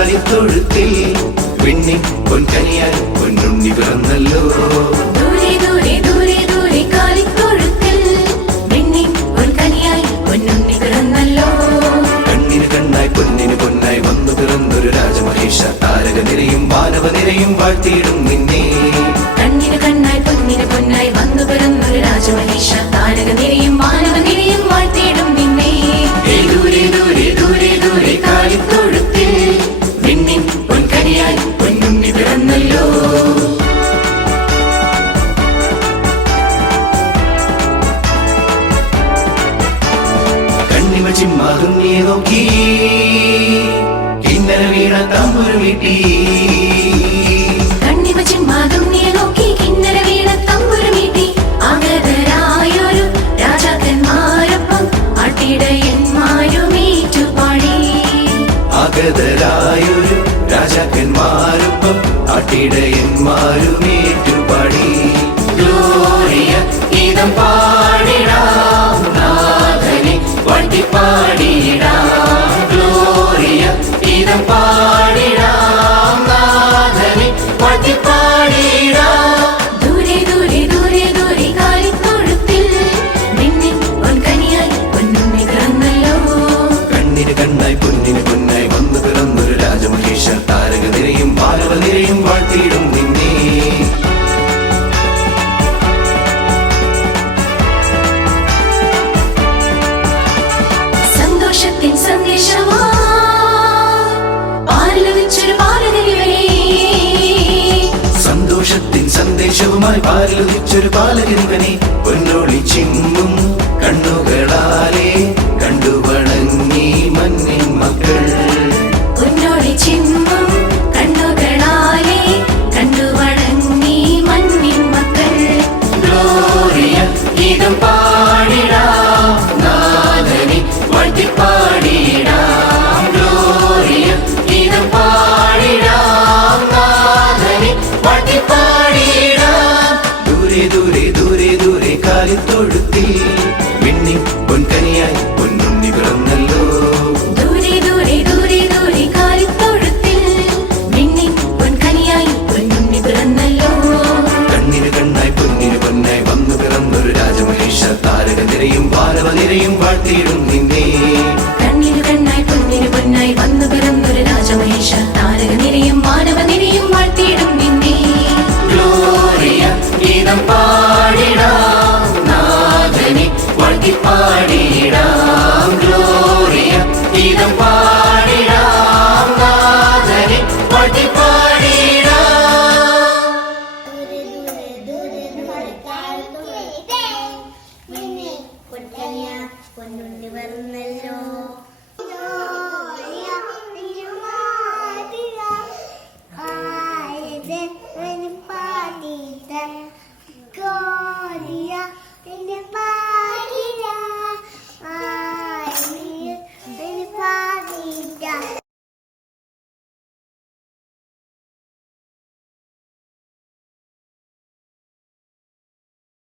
കാലിത്തൊഴുത്തിൽ പെണ്ണിൻ പൊൻകനിയായി പൊന്നുണ്ണി പിറന്നല്ലോ. ദൂരെ ദൂരെ ദൂരെ ദൂരെ കാലിത്തൊഴുത്തിൽ പെണ്ണിൻ പൊൻകനിയായി പൊന്നുണ്ണി പിറന്നല്ലോ. കണ്ണിന് കണ്ണായി പൊന്നിന് പൊന്നായി വന്നു പിറന്നൊരു രാജമഹേഷ താരക നിരയും വാനവ നിരയും വാഴ്ത്തിയിടും നിന്നെ. കണ്ണിന് കണ്ണായി പൊന്നിന് പൊന്നായി വന്നു പിറന്നൊരു രാജമഹേഷ താരക നിരയും വാനവ നിരയും വാഴ്ത്തിയിടും നിന്നെ. ദൂരെ ദൂരെ ദൂരെ ദൂരെ കാലിത്തൊഴുത്തിൽ പെണ്ണിൻ പൊൻകനിയായി പൊന്നുണ്ണി പിറന്നല്ലോ. കണ്ണിമ ചിമ്മാതുണ്ണിയെ നോക്കി കിന്നര വീണ തമ്പുരു വീട്ടി. കണ്ണിമ ചിമ്മാതുണ്ണിയെ നോക്കി കിന്നര വീണ തമ്പുരു വീട്ടി. ആഗതരായൊരു രാജാക്കന്മാരൊപ്പം ആട്ടിടയന്മാരുമേറ്റുപാടി. ആഗതരായൊരു രാജാക്കന്മാരൊപ്പം ആട്ടിടയന്മാരുമേറ്റുപാടി. ഗ്ലോറിയ ഗീതം പാടിടാം നാഥനെ വാഴ്ത്തിപ്പാടിടാം. ഗ്ലോറിയ ഗീതം പാടിടാം നാഥനെ വാഴ്ത്തിപ്പാടിടാം. ദൂരെ ദൂരെ ദൂരെ ദൂരെ കാലിത്തൊഴുത്തിൽ പെണ്ണിൻ പൊൻകനിയായി പൊന്നുണ്ണി പിറന്നല്ലോ. കണ്ണിന് കണ്ണായി പൊന്നിന് പൊന്നായി വന്നു പിറന്നൊരു രാജമഹേഷ താരക നിരയും വാനവ നിരയും വാഴ്ത്തിയിടും നിന്നെ. സന്തോഷത്തിൻ സന്ദേശമായി പാലിൽ വെച്ചൊരു പാലകരിവനെ. സന്തോഷത്തിൻ സന്ദേശവുമായി പാലുദിച്ചൊരു പാലകരിവനെ. പൊന്നോളി ചിമ്മും കണ്ണുകളാലെ കണ്ടു വണങ്ങി മന്നിൻ മക്കൾ. പൊന്നോളി ചിമ്മും കണ്ണുകളാലെ കണ്ടു വണങ്ങി മണ്ണിൻ മക്കൾ. ഗ്ലോറിയ ഗീതം പാടിടാം നാഥനെ വാഴ്ത്തിപ്പാടിടാം. ഗ്ലോറിയ ഗീതം പാടിടാം നാഥനെ വാഴ്ത്തിപ്പാടിടാം. ദൂരെ ദൂരെ ദൂരെ ദൂരെ കാലിത്തൊഴുത്തിൽ പെണ്ണിൻ പൊൻകനിയായി പൊന്നുണ്ണി പിറന്നല്ലോ. ദൂരെ ദൂരെ ദൂരെ ദൂരെ കാലിത്തൊഴുത്തിൽ പെണ്ണിൻ പൊൻകനിയായി പൊന്നുണ്ണി പിറന്നല്ലോ. കണ്ണിന് കണ്ണായി പൊന്നിന് പൊന്നായി വന്നു പിറന്നൊരു രാജമഹേഷ താരക നിരയും വാനവ നിരയും വാഴ്ത്തിയിടും നിന്നെ. കണ്ണിന് കണ്ണായി പൊന്നിന് പൊന്നായി വന്നു പിറന്നൊരു രാജമഹേഷ താരക നിരയും മാനവ നിരയും വാഴ്ത്തിയിടും നിന്നെ. ഗ്ലോറിയ ഗീതം പാടിടാം നാഥനെ വാഴ്ത്തിപ്പാടിടാം. ഗ്ലോറിയ ഗീതം പാടിടാം നാഥനെ വാഴ്ത്തിപ്പാടിടാം. പൊന്നുണ്ണി വന്നല്ലോ.